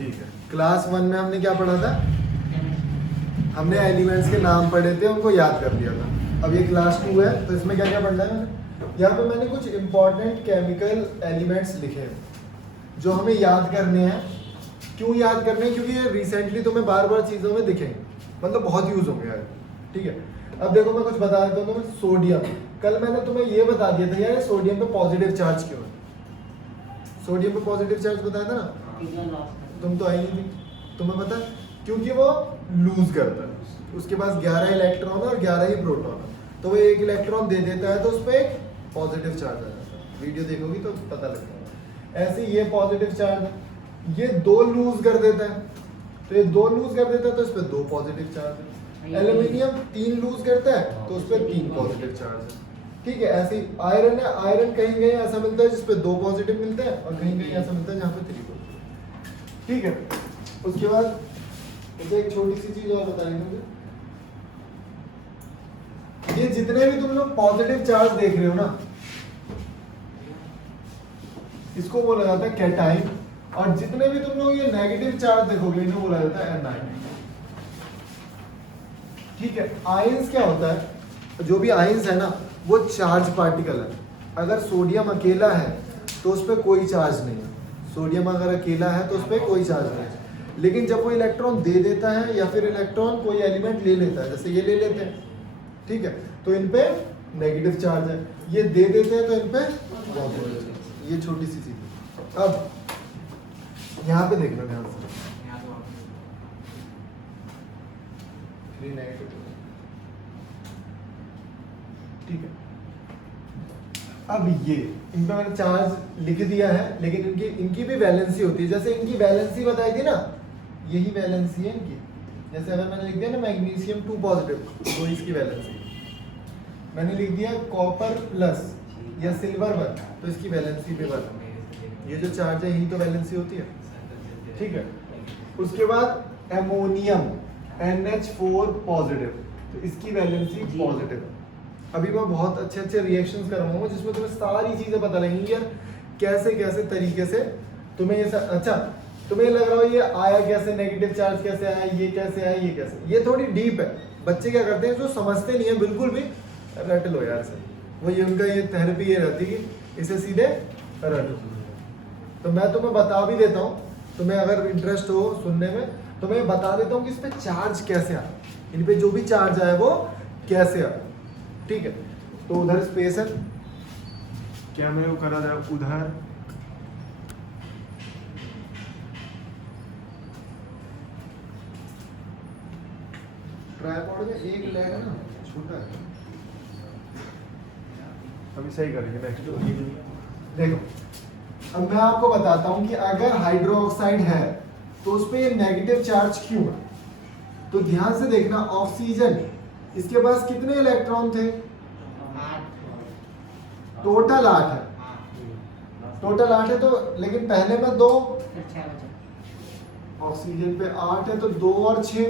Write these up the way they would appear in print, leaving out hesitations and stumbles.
ठीक है, क्लास 1 में हमने क्या पढ़ा था? हमने एलिमेंट्स के नाम पढ़े थे, उनको याद कर दिया था। अब ये क्लास 2 है, तो इसमें क्या क्या पढ़ना है मैंने? यहाँ पे मैंने कुछ इंपॉर्टेंट केमिकल एलिमेंट्स लिखे हैं जो हमें याद करने हैं। क्यों याद करने हैं? क्योंकि ये रिसेंटली तुम्हें बार बार चीज़ों में दिखेंगे, मतलब बहुत यूज़ होंगे यार। ठीक है, अब देखो मैं कुछ बता देता हूँ तुम्हें। सोडियम, कल मैंने तुम्हें ये बता दिया था यार, सोडियम पे पॉजिटिव चार्ज क्यों है? सोडियम पे पॉजिटिव चार्ज बताया था ना, तुम तो आई नहीं थी, तुम्हें पता है? क्योंकि वो लूज करता है, उसके पास 11 इलेक्ट्रॉन और 11 ही प्रोटॉन है, तो वो एक इलेक्ट्रॉन दे देता है तो उस पर एक पॉजिटिव चार्ज आ जाता है। वीडियो देखोगी तो पता लग जाएगा। ऐसे ये पॉजिटिव चार्ज है, ये 2 लूज कर देता है, तो ये 2 लूज कर देता है तो इस पर 2 पॉजिटिव चार्ज है। एल्यूमिनियम 3 लूज करता है तो उस पर 3 पॉजिटिव चार्ज है। ठीक है, ऐसे ही आयरन है, आयरन कहीं कहीं ऐसा मिलता है जिसपे 2 पॉजिटिव मिलते हैं और कहीं कहीं ऐसा मिलता है जहाँ पे 3 पॉजिटिव। ठीक है, उसके बाद मुझे एक छोटी सी चीज और बताएंगे मुझे, ये जितने भी तुम लोग पॉजिटिव चार्ज देख रहे हो ना, इसको बोला जाता है कैटाइन, और जितने भी तुम लोग ये नेगेटिव चार्ज देखोगे इन्हें बोला जाता है एनाइन। ठीक है, आयंस क्या होता है? जो भी आयंस है ना, वो चार्ज पार्टिकल है। अगर सोडियम अकेला है तो उस पर कोई चार्ज नहीं है। सोडियम अगर अकेला है तो उस पर कोई चार्ज नहीं है, लेकिन जब वो इलेक्ट्रॉन दे देता है या फिर इलेक्ट्रॉन कोई एलिमेंट ले लेता है, जैसे ये ले लेते हैं, ठीक है, तो इन पे नेगेटिव चार्ज है, ये दे देते हैं तो इन पे पॉजिटिव चार्ज। ये छोटी सी चीज। अब यहाँ पे देखना ध्यान से, ठीक है। अब ये इन पे मैंने चार्ज लिख दिया है, लेकिन इनकी भी वैलेंसी होती है। जैसे इनकी वैलेंसी बताई थी ना, यही वैलेंसी है इनकी। जैसे अगर मैंने लिख दिया ना मैग्नीशियम 2 पॉजिटिव, तो इसकी वैलेंसी मैंने लिख दिया कॉपर प्लस या सिल्वर 1, तो इसकी वैलेंसी भी 1। ये जो चार्ज है यही तो वैलेंसी होती है। ठीक है, उसके बाद एमोनियम NH4 पॉजिटिव, तो इसकी वैलेंसी पॉजिटिव। अभी मैं बहुत अच्छे अच्छे रिएक्शंस करवाऊंगा जिसमें तुम्हें सारी चीजें पता लगेंगी यार, कैसे कैसे तरीके से तुम्हें ये अच्छा तुम्हें लग रहा हो ये आया कैसे, नेगेटिव चार्ज कैसे आया, ये कैसे आया, ये कैसे, ये थोड़ी डीप है। बच्चे क्या करते हैं जो समझते नहीं है बिल्कुल भी, रट लो यार से, वो ये उनका ये थेरेपी ये रहती है कि इसे सीधे रट लो। तो मैं तुम्हें बता भी देता हूँ, तुम्हें अगर इंटरेस्ट हो सुनने में तो मैं बता देता हूँ कि इस पे चार्ज कैसे आया, इन पे जो भी चार्ज आया वो कैसे आया। ठीक है, तो उधर स्पेस है, क्या मैं वो करा जाए उधर, ट्राइपॉड में एक लेग है ना छोटा है, अभी सही करेंगे नेक्स्ट। देखो अब मैं आपको बताता हूं कि अगर हाइड्रोक्साइड है तो उस पे नेगेटिव चार्ज क्यों है। तो ध्यान से देखना, ऑक्सीजन इसके पास कितने इलेक्ट्रॉन थे? टोटल 8 है, टोटल 8 है, तो लेकिन पहले में 2, ऑक्सीजन पे 8 है तो 2 और 6,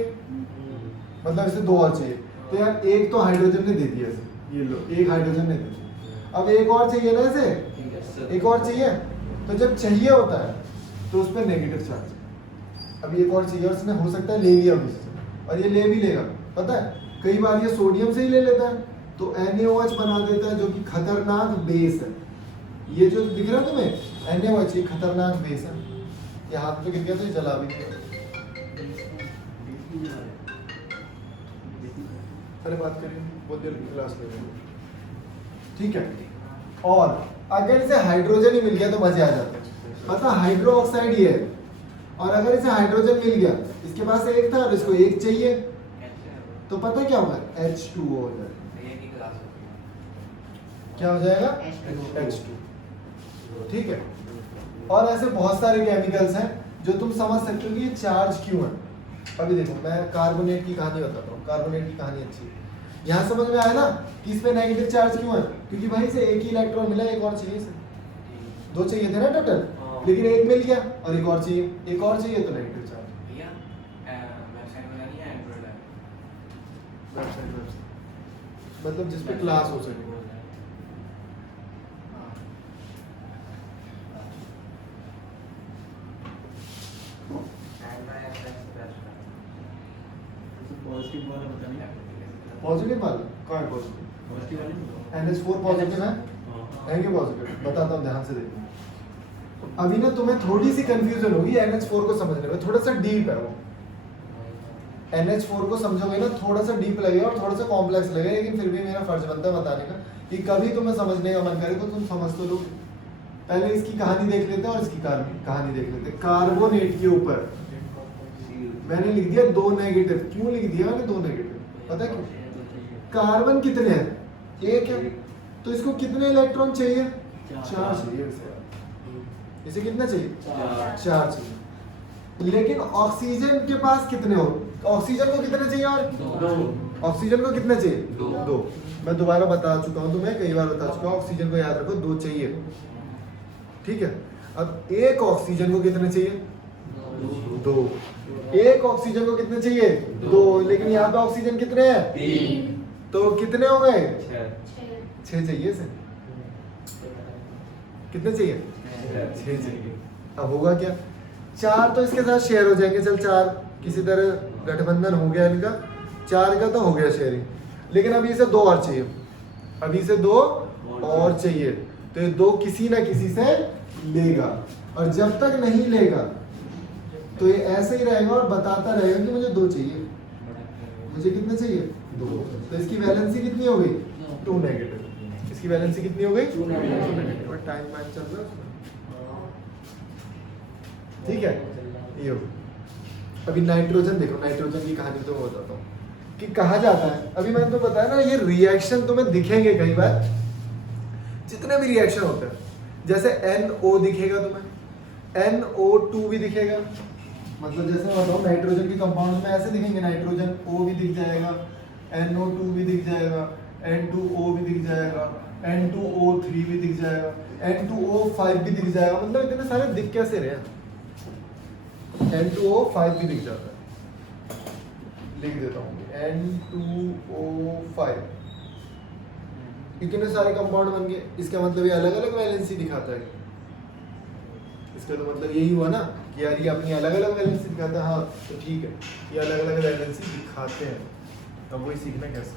मतलब इसे 2 और चाहिए, तो यार एक तो हाइड्रोजन ने दे दिया इसे, ये लो एक हाइड्रोजन ने दे दिया, अब एक और चाहिए ना इसे, एक और चाहिए, तो जब चाहिए होता है तो उस पर नेगेटिव चार्ज। अब एक और चाहिए और इसने हो सकता है ले लिया मुझसे, और ये ले भी लेगा, पता है कई बार ये सोडियम से ही ले लेता है तो NaOH बना देता है जो कि खतरनाक बेस है। ये जो दिख रहा है तुम्हें NaOH, ये खतरनाक बेस है। ये हाथ पे गिर गया तो ये जला भी गया। अरे बात करिए, बहुत देर क्लास ले रहे हैं। ठीक है, और अगर इसे हाइड्रोजन ही मिल गया तो मजे आ जाते हैं। पता हाइड्रो ऑक्साइड ये है, और अगर इसे हाइड्रोजन मिल गया, इसके पास एक था और इसको एक चाहिए, तो पता क्या होगा, H2O हो जाएगा। क्या हो जाएगा? H2। ठीक है, और ऐसे बहुत सारे केमिकल्स हैं जो तुम समझ सकते हो कि ये चार्ज क्यों है। अभी देखो मैं कार्बोनेट की कहानी बताता हूँ, कार्बोनेट की कहानी अच्छी है। यहाँ समझ में आया ना कि इस पे नेगेटिव चार्ज क्यों है? क्योंकि भाई इसे एक ही इलेक्ट्रॉन मिला, एक और चाहिए इसे, 2 चाहिए थे ना टोटल, लेकिन एक मिल गया और एक और चाहिए, एक और चाहिए तो नेगेटिव चार्ज। मतलब जिस पे क्लास हो सके। पॉजिटिव वाला पता नहीं पॉजिटिव वाला कौन है पॉजिटिव? पॉजिटिव वाले NH4 पॉजिटिव है कि पॉजिटिव? बताता हूँ, ध्यान से देखो। अभी ना तुम्हें थोड़ी सी कंफ्यूजन होगी NH4 को समझने में, थोड़ा सा डीप है वो। NH4 को समझोगे ना थोड़ा सा डीप लगेगा और थोड़ा सा कॉम्प्लेक्स लगेगा, लेकिन फिर भी मेरा फर्ज बनता है बताने का कि कभी तुम्हें समझने का मन करे तो तुम समझ तो लो। पहले इसकी कहानी देख लेते हैं और इसकी कहानी देख लेते हैं। कार्बोनेट के ऊपर मैंने लिख दिया 2 नेगेटिव। क्यों लिख दिया मैंने 2 नेगेटिव? पता है क्यों? कार्बन कितने हैं? 1 है, तो इसको कितने इलेक्ट्रॉन चाहिए? 4 चाहिए। इसे कितना चाहिए? 4 चाहिए। लेकिन ऑक्सीजन के पास कितने हो? ऑक्सीजन को कितने चाहिए? और 2। ऑक्सीजन को कितने चाहिए? 2। मैं दोबारा बता चुका हूं तुम्हें, कई बार बता चुका हूं। ऑक्सीजन को याद रखो 2 चाहिए, ठीक है। अब एक ऑक्सीजन को कितने चाहिए? 2। एक ऑक्सीजन को कितने चाहिए? 2। लेकिन यहाँ पे ऑक्सीजन कितने हैं? 3। तो कितने हो गए? 6। 6 चाहिए से। कितने चाहिए? 6 चाहिए। अब होगा क्या? 4 तो इसके साथ शेयर हो जाएंगे। चल 4 किसी तरह गठबंधन हो गया इनका, 4 का तो हो गया शेयरिंग। लेकिन अभी इसे 2 और चाहिए, अभी इसे 2 और चाहिए। तो ये 2 किसी ना किसी से लेगा, और जब तक नहीं लेगा तो ये ऐसे ही रहेगा और बताता रहेगा कि मुझे 2 चाहिए। मुझे कितने चाहिए? 2। तो इसकी वैलेंसी कितनी हो गई? 2 नेगेटिव। इसकी वैलेंसी कितनी हो गई? 2 नेगेटिव। और टाइम चल रहा है उसमें, ठीक है। ये हो। अभी नाइट्रोजन देखो, नाइट्रोजन की कहानी तो मैं बताता हूँ कि कहा जाता है। अभी मैंने तो बताया ना, ये रिएक्शन तुम्हें दिखेंगे कई बार, जितने भी रिएक्शन होते हैं। जैसे NO दिखेगा तुम्हें, NO2 भी दिखेगा। मतलब जैसे मैं बताऊँ नाइट्रोजन के कंपाउंड में ऐसे दिखेंगे, नाइट्रोजन O भी दिख जाएगा, NO2 भी दिख जाएगा, N2O भी दिख जाएगा, N2O3 भी दिख जाएगा, N2O5 भी दिख जाएगा। मतलब इतने सारे दिख कैसे रहे हैं? N2O5 भी दिख जाता है, लिख देता हूँ N2O5। इतने सारे कंपाउंड बन गए, इसका मतलब ये अलग अलग वैलेंसी दिखाता है। इसका तो मतलब यही हुआ ना कि यार ये अपनी अलग अलग वैलेंसी दिखाता है। हाँ तो ठीक है, ये अलग अलग वैलेंसी दिखाते हैं। अब वही सीखना कैसे,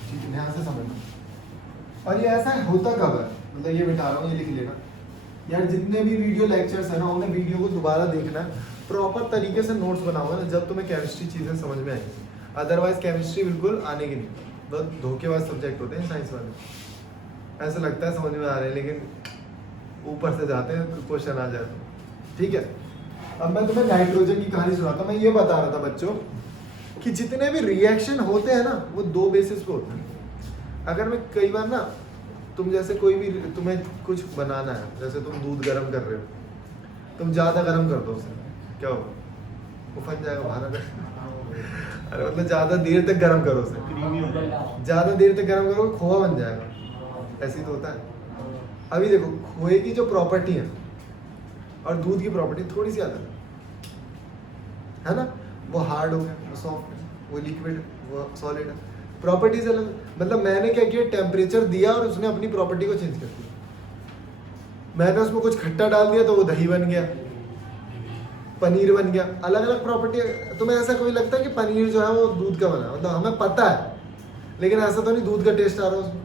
ठीक है, ध्यान से समझना। और ये ऐसा होता कब है? मतलब ये बिठा रहा हूँ, ये लिख लेना यार। जितने भी वीडियो लेक्चर्स है ना, उन्हें वीडियो को दोबारा देखना है, प्रॉपर तरीके से नोट्स बनाओगे ना, जब तुम्हें केमिस्ट्री चीज़ें समझ में आएंगी। अदरवाइज केमिस्ट्री बिल्कुल आने की नहीं, बहुत धोखेबाज सब्जेक्ट होते हैं साइंस वाले। ऐसा लगता है समझ में आ रहे हैं, लेकिन ऊपर से जाते हैं क्वेश्चन आ जाते हैं, ठीक है। अब मैं तुम्हें नाइट्रोजन की कहानी सुनाता हूँ। मैं ये बता रहा था बच्चों कि जितने भी रिएक्शन होते हैं ना, वो 2 बेसिस पे होते हैं। अगर मैं कई बार ना, तुम जैसे कोई भी, तुम्हें कुछ बनाना है, जैसे तुम दूध गर्म कर रहे हो, तुम ज़्यादा गर्म कर दो उसे, क्या होगा? वो फट जाएगा बाहर। अरे मतलब ज़्यादा देर तक गर्म करो उसे, ज़्यादा देर तक गर्म करो खोआ बन जाएगा। ऐसे ही तो होता है। अभी देखो, खोए की जो प्रॉपर्टी है और दूध की प्रॉपर्टी थोड़ी सी अलग है ना। वो हार्ड हो गया, वो सॉफ्ट है, वो लिक्विड, वो सॉलिड है, प्रॉपर्टीज अलग। मतलब मैंने क्या किया, टेम्परेचर दिया और उसने अपनी प्रॉपर्टी को चेंज कर दिया। मैंने उसमें कुछ खट्टा डाल दिया तो वो दही बन गया, पनीर बन गया। अलग अलग प्रॉपर्टी। तुम्हें ऐसा कोई लगता है कि पनीर जो है वो दूध का बना? मतलब हमें पता है, लेकिन ऐसा तो नहीं दूध का टेस्ट आ रहा है उसमें,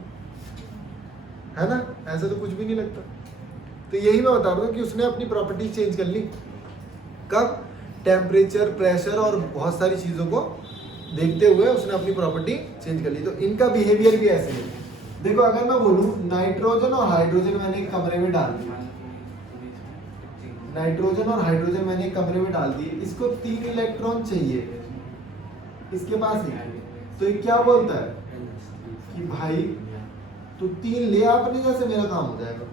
है ना। ऐसा तो कुछ भी नहीं लगता। तो यही मैं बता रहा हूँ कि उसने अपनी प्रॉपर्टी चेंज कर ली। कब? टेम्परेचर, प्रेशर और बहुत सारी चीज़ों को देखते हुए उसने अपनी प्रॉपर्टी चेंज कर ली। तो इनका बिहेवियर भी ऐसे है। देखो, अगर मैं बोलूँ नाइट्रोजन और हाइड्रोजन मैंने एक कमरे में डाल दिया, नाइट्रोजन और हाइड्रोजन मैंने एक कमरे में डाल दिए, इसको 3 इलेक्ट्रॉन चाहिए, इसके पास है। तो ये क्या बोलता है कि भाई तो 3 ले आपने, जैसे मेरा काम हो जाएगा।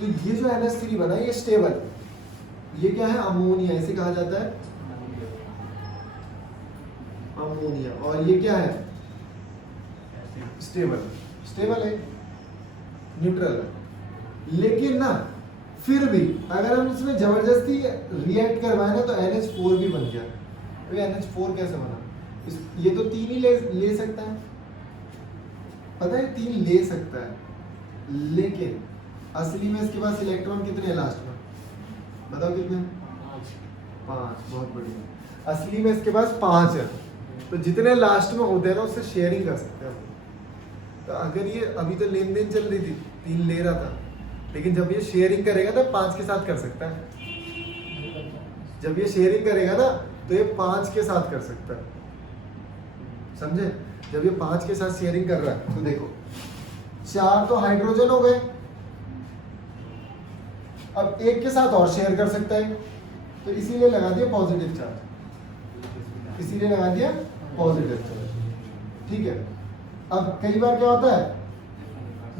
तो ये जो NH3 बना ये स्टेबल, ये क्या है? अमोनिया, इसे कहा जाता है अमोनिया। और ये क्या है? स्टेबल। स्टेबल है, न्यूट्रल है। लेकिन ना फिर भी अगर हम इसमें जबरदस्ती रिएक्ट करवाए ना तो NH4 भी बन गया। अभी NH4 कैसे बना? ये तो 3 ही ले सकता है, पता है 3 ले सकता है, लेकिन असली में इसके पास इलेक्ट्रॉन कितने हैं लास्ट में? बताओ कितने? 5, बहुत बढ़िया। असली में इसके पास 5 है, तो जितने लास्ट में होते हैं ना उससे शेयरिंग कर सकते हैं हम। तो अगर ये अभी तो लेन देन चल रही थी, 3 ले रहा था, लेकिन जब ये शेयरिंग करेगा तो 5 के साथ कर सकता है। जब ये शेयरिंग करेगा ना तो ये 5 के साथ कर सकता है, समझे? जब ये 5 के साथ शेयरिंग कर रहा है तो देखो 4 तो हाइड्रोजन हो गए, अब 1 के साथ और शेयर कर सकता है, तो इसीलिए लगा दिया पॉजिटिव चार्ज, इसीलिए लगा दिया पॉजिटिव चार्ज। ठीक है, अब कई बार क्या होता है,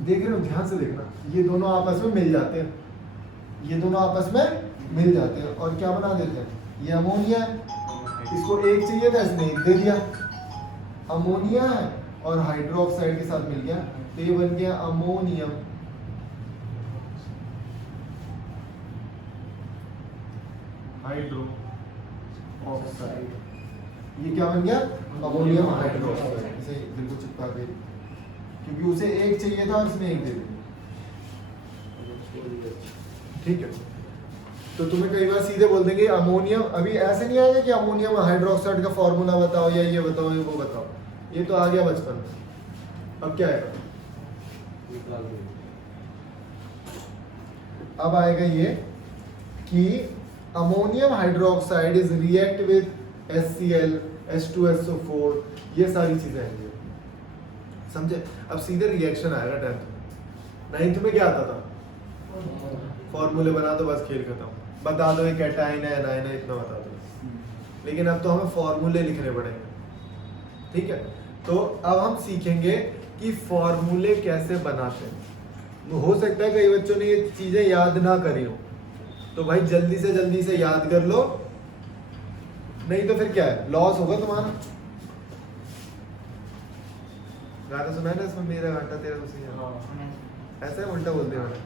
देख रहे हो, ध्यान से देखना, ये दोनों आपस में मिल जाते हैं, ये दोनों आपस में मिल जाते हैं और क्या बना देते हैं, ये अमोनिया है, इसको 1 चाहिए था, इसने 1 दे दिया, अमोनिया है और हाइड्रोक्साइड के साथ मिल गया, तो ये बन गया अमोनियम। हाइड्रो ऑक्साइड, ये क्या बन गया, अमोनियम हाइड्रोक्साइड। इसे बिल्कुल चिपका दे, क्योंकि उसे 1 चाहिए था और इसने 1 दे दिया। ठीक है, तो तुम्हें कई बार सीधे बोल देंगे अमोनियम, अभी ऐसे नहीं आएगा कि अमोनियम हाइड्रोक्साइड का फॉर्मूला बताओ या ये बताओ या वो बताओ, ये तो आ गया बचपन में। अब क्या आएगा, अब आएगा ये कि ammonium hydroxide is react with HCl, H2SO4, ये सारी चीजें आएंगी, समझे? अब सीधे रिएक्शन आएगा 10th में। 9th में क्या आता था, फॉर्मूले बना दो बस, खेल खत्म, बता दो ये कैटाइन है एनाइन है, इतना बता दो। लेकिन अब तो हमें फॉर्मूले लिखने पड़ेंगे। ठीक है, तो अब हम सीखेंगे कि फॉर्मूले कैसे बनाते हैं। हो सकता है कई बच्चों ने ये चीजें याद ना करी हो, तो भाई जल्दी से याद कर लो, नहीं तो फिर क्या है, लॉस होगा तुम्हारा। गाना सुना है ना इसमें, मेरा घाटा तेरा खुशी है, ऐसा है, उल्टा बोल दिया मैंने।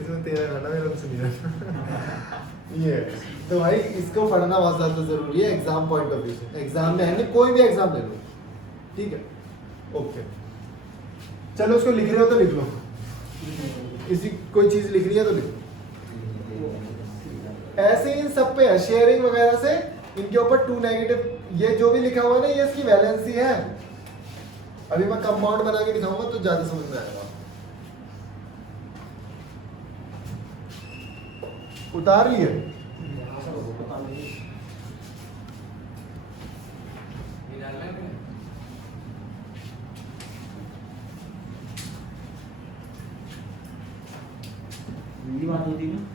इसमें तेरा गाना मेरा कुछ नहीं है। ये तो भाई इसको पढ़ना बहुत ज्यादा जरूरी है एग्जाम पॉइंट ऑफ व्यू से। एग्जाम में है नहीं, कोई भी एग्जाम ले लो, ठीक है, ओके। चलो उसको लिख रहे हो तो लिख लो, किसी कोई चीज लिखनी है तो लिखो। ऐसे इन सब पे है, शेयरिंग वगैरह से इनके ऊपर 2 नेगेटिव, ये जो भी लिखा हुआ है ना ये इसकी वैलेंसी है। अभी मैं कंपाउंड बना के दिखाऊंगा तो ज्यादा समझ में आएगा। उतार लिए, ये बात होती है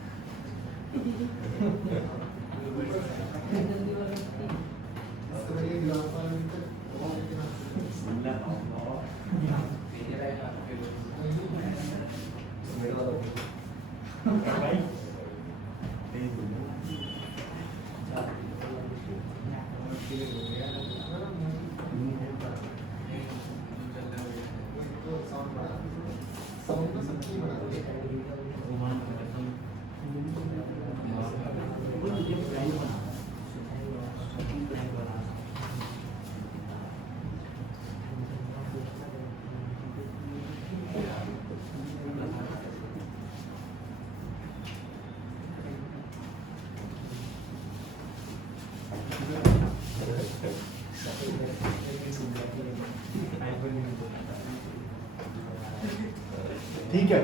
ठीक है।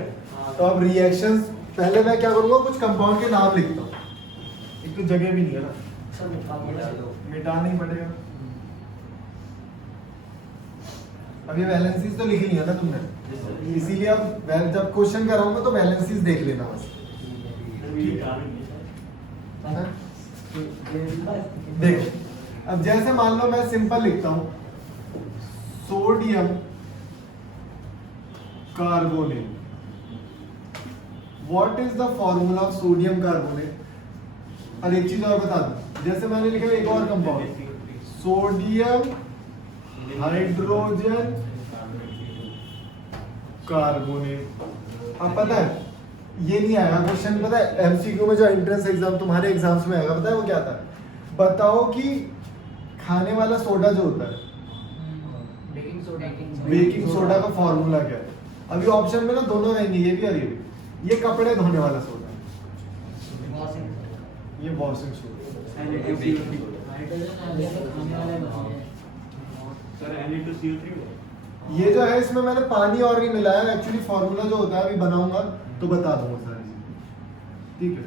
तो अब रिएक्शंस, पहले मैं क्या करूंगा, कुछ कंपाउंड के नाम लिखता हूँ, एक तो जगह भी नहीं है ना, मिटाना ही पड़ेगा। अब ये वैलेंसीज तो लिखी नहीं है ना तुमने, इसीलिए अब जब क्वेश्चन कराऊंगा तो वैलेंसीज देख लेना बस। देख, अब जैसे मान लो मैं सिंपल लिखता हूं sodium carbonate. What is the formula of sodium carbonate? और एक चीज और बता दूं, जैसे मैंने लिखा एक और कंपाउंड सोडियम हाइड्रोजन कार्बोनेट। अब पता है ये नहीं आएगा क्वेश्चन, पता है एमसीक्यू में जो एंट्रेंस एग्जाम तुम्हारे एग्जाम्स में आएगा, पता है वो क्या था? बताओ कि खाने वाला सोडा जो होता है, बेकिंग सोडा का फॉर्मूला क्या है? अभी ऑप्शन में ना दोनों रहेंगे, ये भी और ये भी। ये कपड़े धोने वाला सोडा, ये वॉशिंग सोडा। सर Na2CO3 ये जो है इसमें मैंने पानी और नहीं मिलाया, एक्चुअली फॉर्मूला जो होता है अभी बनाऊंगा तो बता दूंगा सारी चीजें, ठीक है।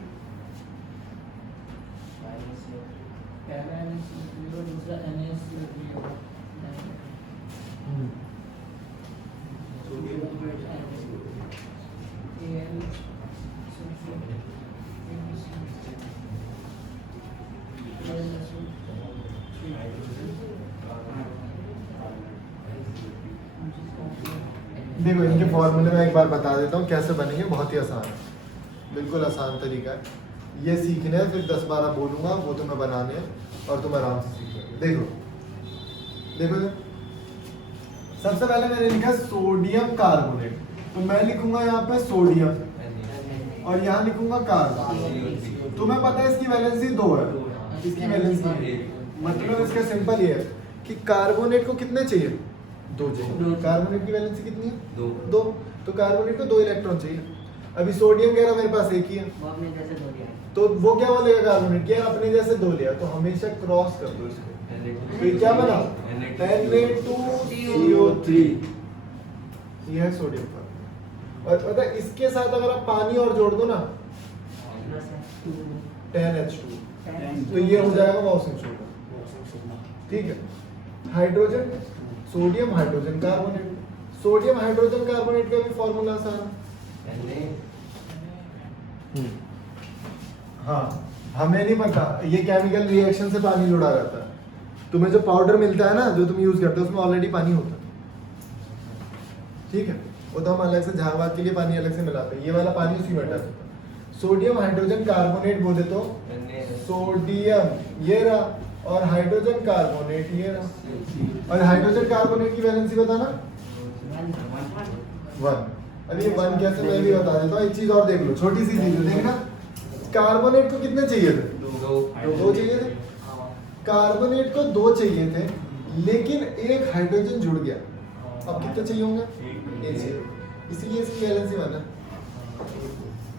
देखो इनके फॉर्मूले में एक बार बता देता हूँ कैसे बनेंगे, बहुत ही आसान है, बिल्कुल आसान तरीका है। ये सीखना है, फिर 10-12 बोलूँगा वो तुम्हें बनाने हैं और तुम आराम से सीख लोगे। देखो देखो सबसे पहले मैंने लिखा सोडियम कार्बोनेट, तो मैं लिखूंगा यहाँ पे सोडियम और यहाँ लिखूंगा कार्बन। तुम्हें पता है इसकी वैलेंसी 2 है, इसकी वैलेंसी मतलब इसका सिंपल ये है कि कार्बोनेट को कितने चाहिए, 2 चाहिए। कार्बोनेट की वैलेंसी कितनी है, 2। तो कार्बोनेट को 2 इलेक्ट्रॉन चाहिए। अभी सोडियम कह रहा मेरे पास एक ही है, तो वो क्या बोलेगा कार्बोनेट की, अपने जैसे 2 लिया, तो हमेशा क्रॉस कर दो इसको। तो ये क्या बना, Na2CO3, ये है सोडियम कार्बोनेट। और पता है इसके साथ अगर आप पानी और जोड़ दो ना 10H2, तो ये हो जाएगा वॉशिंग सोडा, ठीक है। Hydrogen sodium hydrogen carbonate, sodium hydrogen carbonate का भी फॉर्मूला आसान है। हाँ हमें नहीं पता, ये केमिकल रिएक्शन से पानी जुड़ा रहता है। तुम्हें जो पाउडर मिलता है ना जो तुम यूज करते हो उसमें ऑलरेडी पानी होता है, ठीक है। वो तो हम अलग से झागवात के लिए पानी अलग से मिलाते हैं, ये वाला पानी उसी में डालते हैं। सोडियम हाइड्रोजन कार्बोनेट बोले तो सोडियम ये रहा और हाइड्रोजन कार्बोनेट ये रहा। और हाइड्रोजन कार्बोनेट की वैलेंसी बताना 1। अब ये 1 कैसे मैं भी बता देता हूँ। एक चीज और देख लो, छोटी सी चीज है, देखना कार्बोनेट को कितने चाहिए थे, 2 चाहिए थे। कार्बोनेट को 2 चाहिए थे, लेकिन एक हाइड्रोजन जुड़ गया, अब कितने चाहिए होंगे, 1 चाहिए, इसलिए इसकी वैलेंसी 1 है।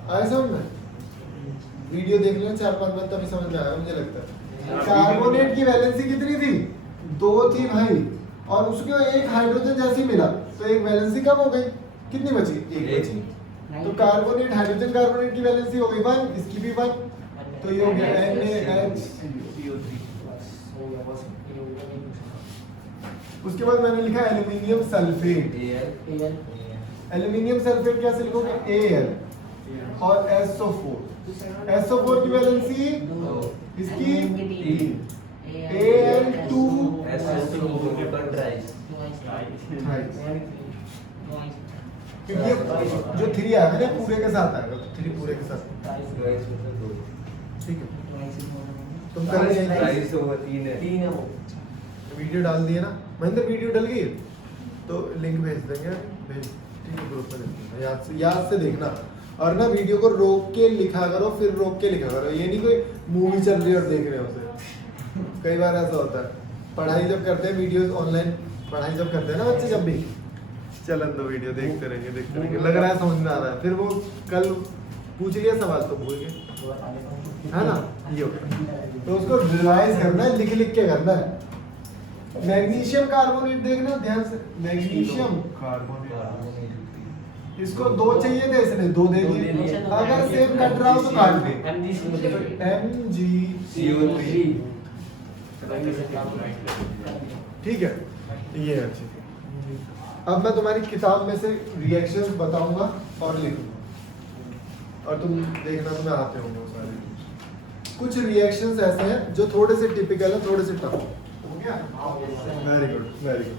आया समझ में, वीडियो देख लेना 4-5 बार तभी समझ में आएगा मुझे लगता है। कार्बोनेट की वैलेंसी कितनी थी, 2 थी भाई, और उसको एक हाइड्रोजन जैसी मिला, तो एक वैलेंसी कम हो गई, कितनी बची, 1 बची। तो कार्बोनेट हाइड्रोजन कार्बोनेट की वैलेंसी हो गई 1, इसकी भी 1, तो ये हो गया NaHCO3। उसके बाद मैंने लिखा एल्यूमिनियम सल्फेट। एल्यूमिनियम सल्फेट कैसे लिखोगे, Al और SO4। SO4 की वैलेंसी इसकी क्योंकि जो 3 आएगा ना पूरे के साथ आएगा, तो 3 पूरे के साथ, ठीक है। तुम कर रहे हैं वीडियो डाल दिए ना महेंद्र, वीडियो डल गई तो लिंक भेज देंगे, ठीक है, ग्रुप में भेज देंगे, याद से देखना। और ना वीडियो को रोक के लिखा करो, फिर रोक के लिखा करो, ये नहीं कोई मूवी चल रही है और देख रहे हो उसे। कई बार ऐसा होता है, पढ़ाई जब करते हैं वीडियो ऑनलाइन पढ़ाई जब करते हैं ना बच्चे, जब भी चलन दो वीडियो देखते रहेंगे, लग रहा है समझ में आ रहा है, फिर वो कल पूछ लिया सवाल तो भूल गए, है ना, ये तो उसको रिवाइज करना है, लिख लिख के करना है। मैग्नीशियम कार्बोनेट देखना ध्यान से, मैग्नीशियम कार्बोनेट, इसको 2 चाहिए थे, इसने 2 दे दिए। अगर सेम कट रहा हो तो काट दे, MgCO3, ठीक है, ये है अच्छी। अब मैं तुम्हारी किताब में से रिएक्शंस बताऊंगा और लिखूंगा, और तुम देखना तुम्हें आते होंगे वो सारे। कुछ रिएक्शंस ऐसे हैं जो थोड़े से टिपिकल है, थोड़े से टफ। हो गया, वेरी गुड वेरी गुड।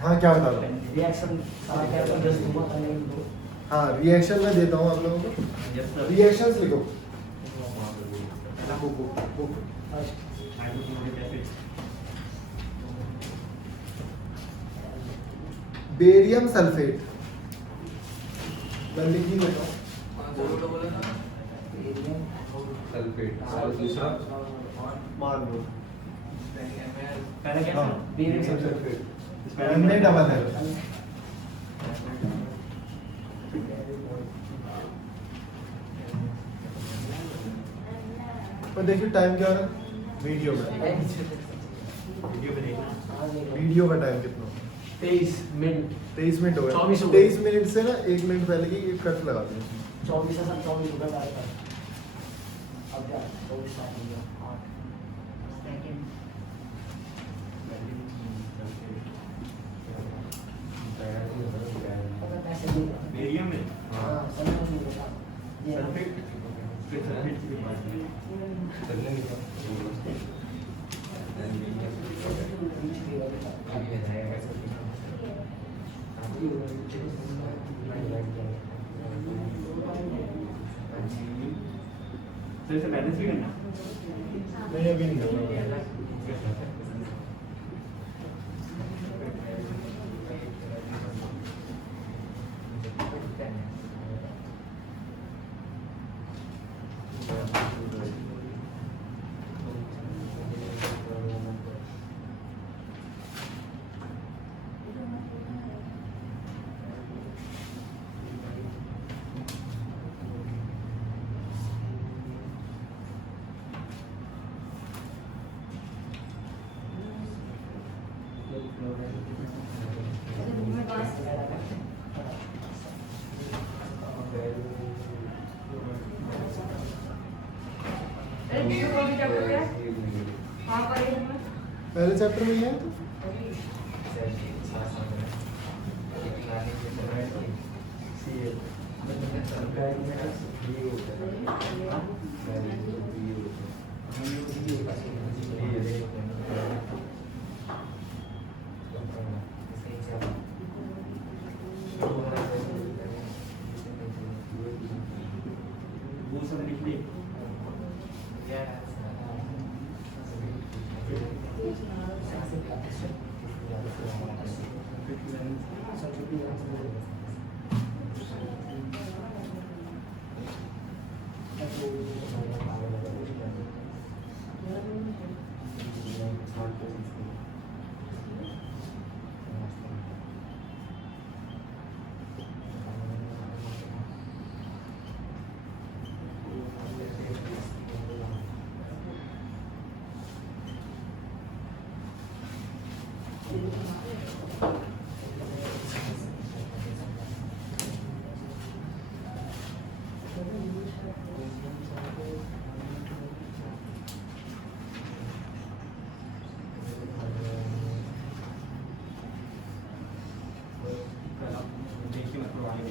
हाँ क्या बता रहा हूँ, हाँ रिएक्शन मैं देता हूँ आप लोगों को, रिएक्शंस लिखो। बेरियम सल्फेट, मैं लिख ही देता हूँ, सल्फेट और दूसरा मान लो पहले क्या था? बेरियम सल्फेट, Na डबल है, और देखिए टाइम क्या हो रहा है वीडियो में, वीडियो में देखना वीडियो का टाइम कितना हो 23 मिनट 23 मिनट हो गया 24 हो गए। 23 मिनट से ना 1 मिनट पहले की एक कट लगा दें 24 से 24 रुपए डाल कर अब क्या 24 स्टार्ट हो गया 8 सेकंड पता पैसे देगा मीडियम में हां समय नहीं होता ये सल्फेट फिर सल्फेट के बाद चलने नहीं का तो इसे बैलेंस भी करना नहीं अभी नहीं करना पहले चैप्टर में ही है तो वो सब लिख ले देखिए मैं प्रोवाइड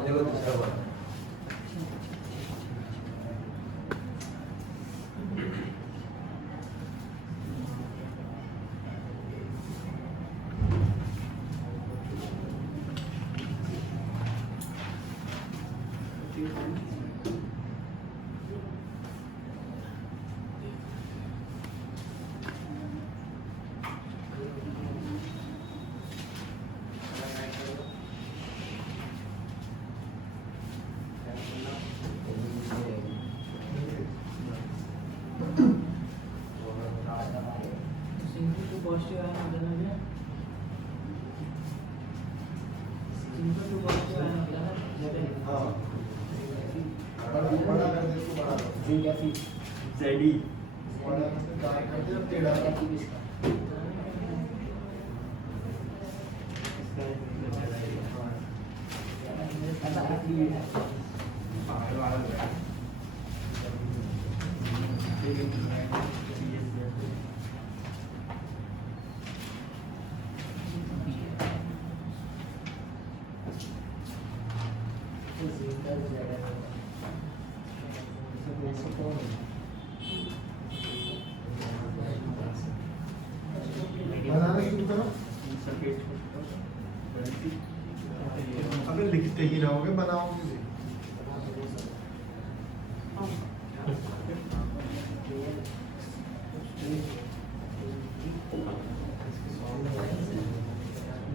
देखो दूसरा बात सिंपल टू पॉजिटिव आया मतलब है सिंपल टू पॉजिटिव आया मतलब हाँ बड़ा कर दे इसको बड़ा कर जी क्या फी जेडी बड़ा कर दे टेढ़ा क्या फी इसका ऐसा एप्लीकेट है बनाना शुरू करो अबे लिखते ही रहोगे बनाओगे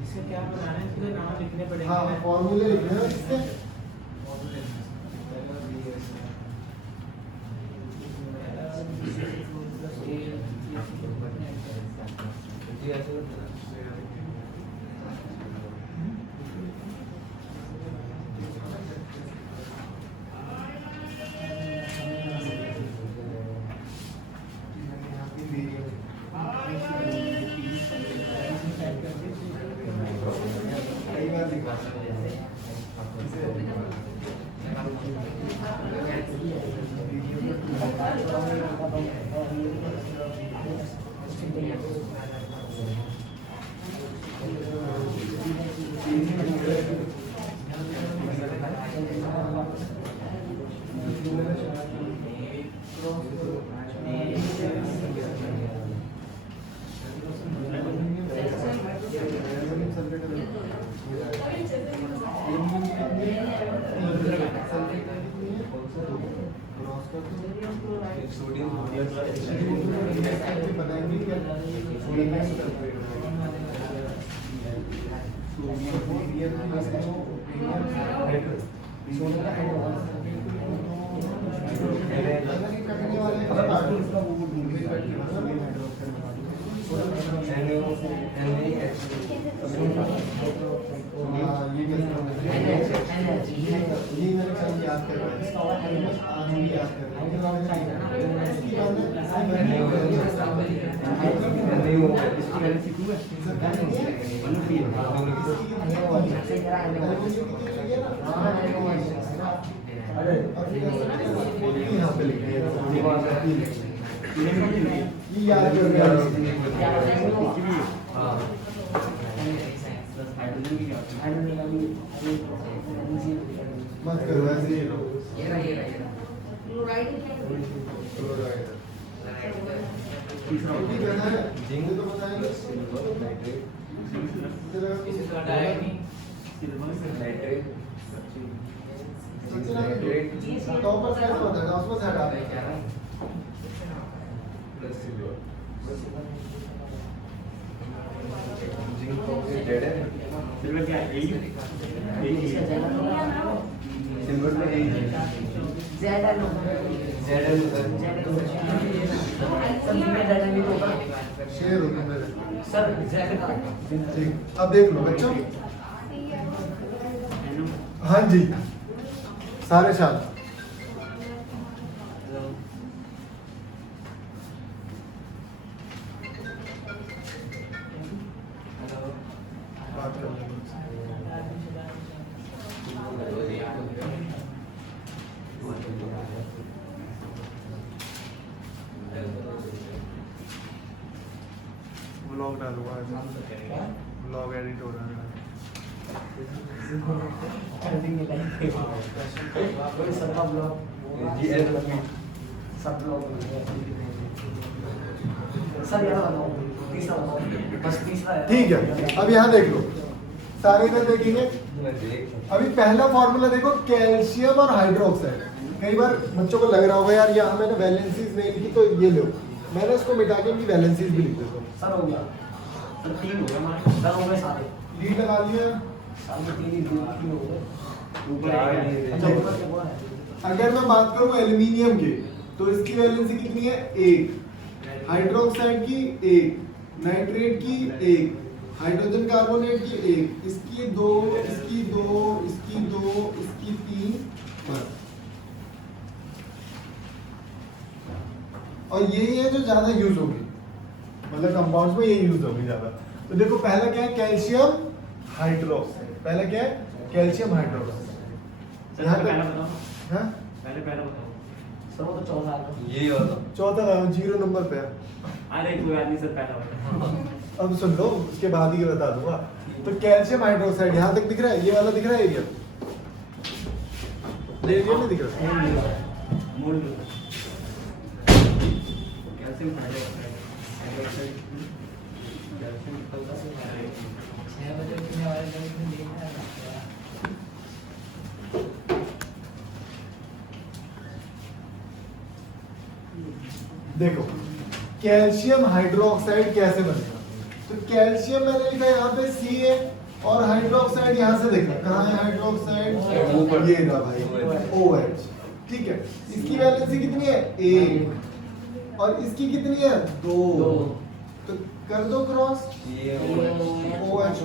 इससे क्या बनाना है इसके नाम लिखने पड़ेंगे हाँ फॉर्मूले लिखने हैं इससे क्रॉस कर दो। सोडियम बताएंगे क्या? इसकी वैलेंसी 2 है 1 3 यहाँ पे लिखे हैं ये याद कर हाइड्रोजन की क्या मत करो ऐसे ही रहो। तीसरा ठीक है ना? जिंक तो बताएंगे। टॉपर साइड होता है उसमें से हटा दें। सिल्वर क्या है AU सिल्वर में यही है शेयर होते हैं मेरे। सर जेड का ठीक अब देख लो बच्चों। हाँ जी सारे शांत। बात कर लो। व्लॉग डालूंगा व्लॉग एडिट हो रहा है। सबका ब्लॉग सब ब्लॉग सर यार बताओ तीसरा बताओ बस तीसरा है ठीक है अब यहाँ देख लो सारे इधर देखेंगे। अभी पहला फॉर्मूला देखो कैल्शियम और हाइड्रोक्साइड। कई बार बच्चों को लग रहा होगा यार यहाँ मैंने वैलेंसीज नहीं लिखी तो ये लो मैंने इसको मिटा के इनकी वैलेंसीज भी लिख देता हूँ। सर हो गया सर 3 हो गया हमारे सर हो गए सारे लीड लगा लिया। सारे तीन हो गए ऊपर चार एक है। ये अच्छा ऊपर के वो है अगर मैं बात करूँ एल्यूमिनियम की तो इसकी वैलेंसी कितनी है 1, हाइड्रोक्साइड की 1, नाइट्रेट की 1, हाइड्रोजन कार्बोनेट की 1, इसकी 2, इसकी 2, इसकी 2, इसकी 3 बस। और यही है जो ज्यादा यूज होगी मतलब कंपाउंड्स में ये यूज होगी ज्यादा। तो देखो पहला क्या है कैल्शियम हाइड्रोक्साइड। पहला क्या है कैल्शियम हाइड्रोक्साइड। सर यहाँ पहला तक बताओ हाँ पहला बताओ सर वो तो 14 है ये वाला चौथा 0 नंबर पे है। अरे कोई बात नहीं सर पहला बताओ अब सुन लो उसके बाद ही बता दूंगा। तो कैल्शियम हाइड्रोक्साइड यहाँ तक दिख रहा है ये वाला दिख रहा है एरिया एरिया नहीं दिख रहा मोड़ दो कैल्शियम हाइड्रोक्साइड कैल्शियम हाइड्रोक्साइड 6 बजे उठने वाले लोग भी देखना है देखो कैल्शियम हाइड्रोक्साइड कैसे बनेगा। तो कैल्शियम मैंने लिखा यहाँ पे Ca और हाइड्रोक्साइड यहाँ से देखा कहाँ है हाइड्रोक्साइड ऊपर। ये रहा भाई OH। ठीक है इसकी वैलेंसी कितनी है 1 और इसकी कितनी है 2 तो कर दो क्रॉस ये OH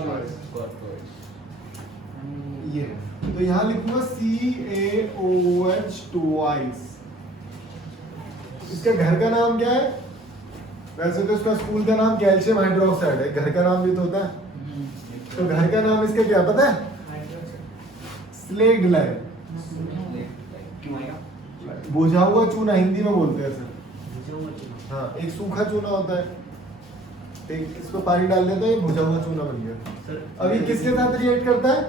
ये तो यहाँ लिखूंगा CaOH twice। इसके घर का नाम क्या है वैसे तो इसका स्कूल का नाम कैल्शियम हाइड्रोक्साइड है घर का नाम भी तो होता है। तो घर का नाम इसका क्या पता है स्लेग लाइम क्यों आएगा बुझा हुआ चूना हिंदी में बोलते हैं सर। हाँ एक सूखा चूना होता है एक इसको पानी डाल देता है ये बुझा हुआ चूना बन गया। सर अभी किसके साथ रिएक्ट करता है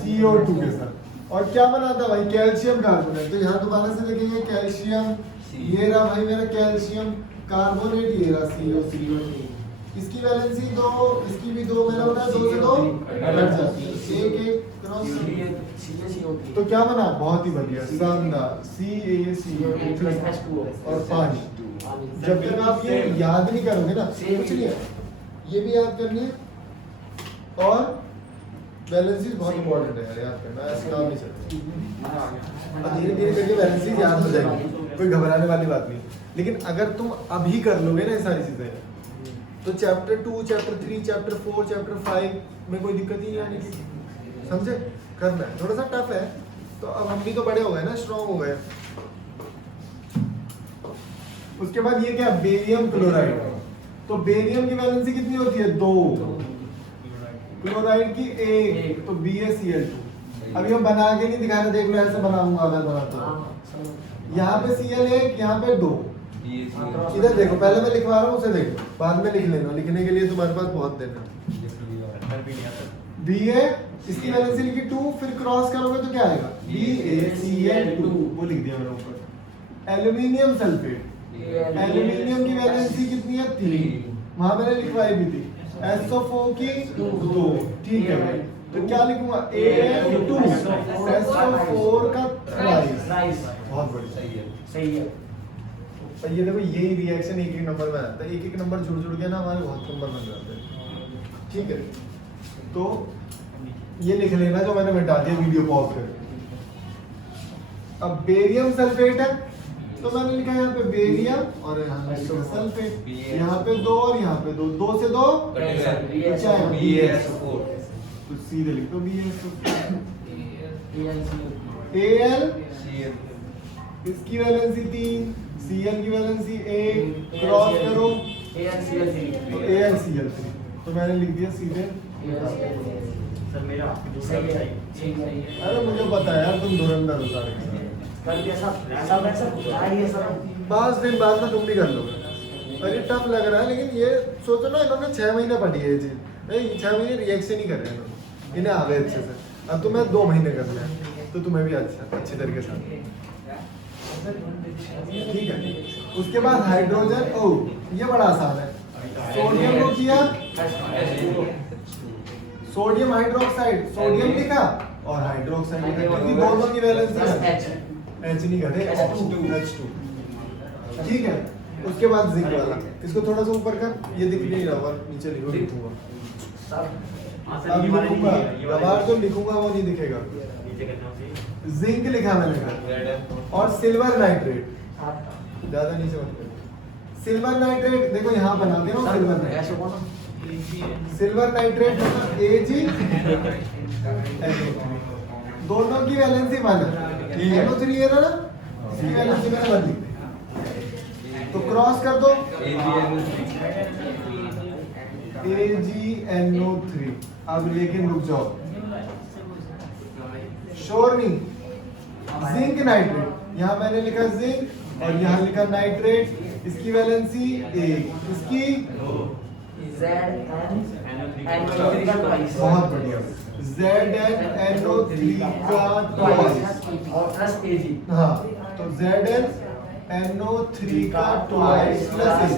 CO2 के साथ और क्या बनाता है भाई कैल्शियम कार्बोनेट। तो यहाँ दोबारा से देखेंगे कैल्शियम ये रहा भाई मेरा कैल्शियम कार्बोनेट ये रहा CO3 इसकी वैलेंसी 2, इसकी भी 2, मैंने बताया 2 से 2 हट जाती है, एक एक क्रॉस। तो क्या बना? बहुत ही बढ़िया, शानदार, CaCO3 और पानी। जब तक आप ये याद नहीं करोगे ना, कुछ नहीं है, ये भी याद करनी है। और वैलेंसी बहुत इंपॉर्टेंट है याद करना, ऐसे काम नहीं चलता। धीरे धीरे करके वैलेंसी याद हो जाएगी, कोई घबराने वाली बात नहीं। लेकिन अगर तुम अभी कर लोगे ना ये सारी चीजें, तो चैप्टर 2, चैप्टर 3, चैप्टर 4, चैप्टर 5 में कोई दिक्कत ही नहीं आने की। समझे? करना है, थोड़ा सा टफ है। तो अब हम भी तो बड़े हो गए ना, स्ट्रॉन्ग हो गए। उसके बाद ये क्या? Barium chloride. तो बेरियम की वैलेंसी कितनी होती है? 2, क्लोराइड की 1, तो BaCl2। अभी हम बना के नहीं दिखा रहे, देख लो ऐसे बनाऊंगा अगर बनाता हूं। यहाँ पे Cl1, यहाँ पे 2। इधर देखो, पहले मैं लिखवा रहा हूँ, उसे देखो, बाद में लिख लेना। लिखने के लिए तुम्हारे पास बहुत दिन है। Ba, इसकी वैलेंसी लिखी 2, फिर क्रॉस करोगे तो क्या आएगा? BaCl2, वो लिख दिया मैंने ऊपर। एल्यूमिनियम सल्फेट, एल्यूमिनियम की वैलेंसी कितनी है? 3, वहां मैंने लिखवाई भी थी। SO4 की 2, ठीक है भाई। तो क्या लिखूंगा? Al2, SO4 का ट्वाइस। बहुत बढ़िया, सही है। और ये देखो, यही रिएक्शन एक एक नंबर में आता है, एक एक नंबर जुड़ जुड़ के ना हमारे बहुत नंबर बन जाते हैं। ठीक है, तो ये लिख लेना जो मैंने मिटा दिया वीडियो पॉज करके। अब बेरियम सल्फेट है, तो मैंने लिखा यहाँ पे बेरियम और यहाँ पे सल्फेट, यहाँ पे 2 और यहाँ पे 2, 2 से 2 BaSO4। तो सीधे लिख दो BaSO4। Al, इसकी वैलेंसी 3, Cl की वैलेंसी 1, क्रॉस करो तो AlCl3। तो मैंने लिख दिया सीधे। सर मेरा दूसरा भी चाहिए। अरे मुझे पता है यार, तुम धुरंधर हो सारे के सारे। 5 दिन बाद में तुम भी कर लोगे। और ये टफ लग रहा है, लेकिन ये सोचो ना, इन्होंने 6 महीने पढ़ी है ये चीज, 6 महीने रिएक्शन ही कर रहे हैं इन्होंने, इन्हें आ गए अच्छे से। अब तुम्हें 2 महीने करना है, तो तुम्हें भी अच्छे तरीके से। ठीक है, उसके बाद हाइड्रोजन। ओ, ये बड़ा आसान है। सोडियम को किया सोडियम हाइड्रोक्साइड, सोडियम लिखा और हाइड्रोक्साइड लिखा, क्योंकि दोनों की वैलेंसी H नहीं करे, H2। ठीक है, उसके बाद जिंक वाला, इसको थोड़ा सा ऊपर कर, ये दिख नहीं रहा, नीचे लिखूंगा। अब लिखूंगा, रबार जो लिखूंगा वो नहीं दिखेगा। जिंक लिखा मैंने, और सिल्वर नाइट्रेट, ज्यादा नीचे मत करो। सिल्वर नाइट्रेट देखो यहाँ बना दे रहा हूँ, सिल्वर नाइट्रेट Ag, दोनों की वैलेंसी 1 है, NO3 है ना, इसकी वैलेंसी मैंने 1 ली। तो क्रॉस कर दो, AgNO3। अब लेकिन रुक जाओ, श्योर नहीं। जिंक नाइट्रेट, यहाँ मैंने लिखा जिंक और यहाँ लिखा नाइट्रेट, इसकी वैलेंसी 1, इसकी बहुत बढ़िया, ZnNO3 का ट्वाइस। हाँ, तो ZnNO3 का ट्वाइस प्लस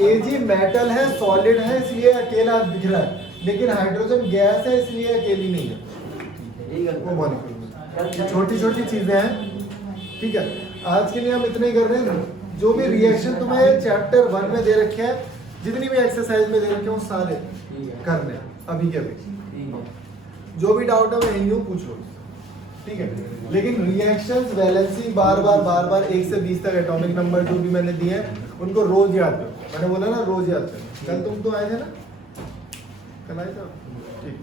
Ag मेटल है, सॉलिड है, इसलिए अकेला दिख रहा है, लेकिन हाइड्रोजन गैस है, इसलिए अकेली नहीं है, वो मॉलिक्यूल। छोटी छोटी चीजें हैं। ठीक है, आज के लिए हम इतना ही कर रहे हैं। जो भी रिएक्शन तुम्हें चैप्टर 1 में दे रखे हैं, जितनी भी एक्सरसाइज में दे रखे हैं, वो सारे करने हैं अभी के अभी। जो भी डाउट है मैं यहीं हूँ, पूछो। ठीक है, लेकिन रिएक्शंस, वैलेंसी बार बार 1 से 20 तक एटॉमिक नंबर जो भी मैंने दिए हैं, उनको रोज याद करो। मैंने बोला ना, रोज याद करो। कल तुम तो आए थे ना, कल आए थे? ठीक।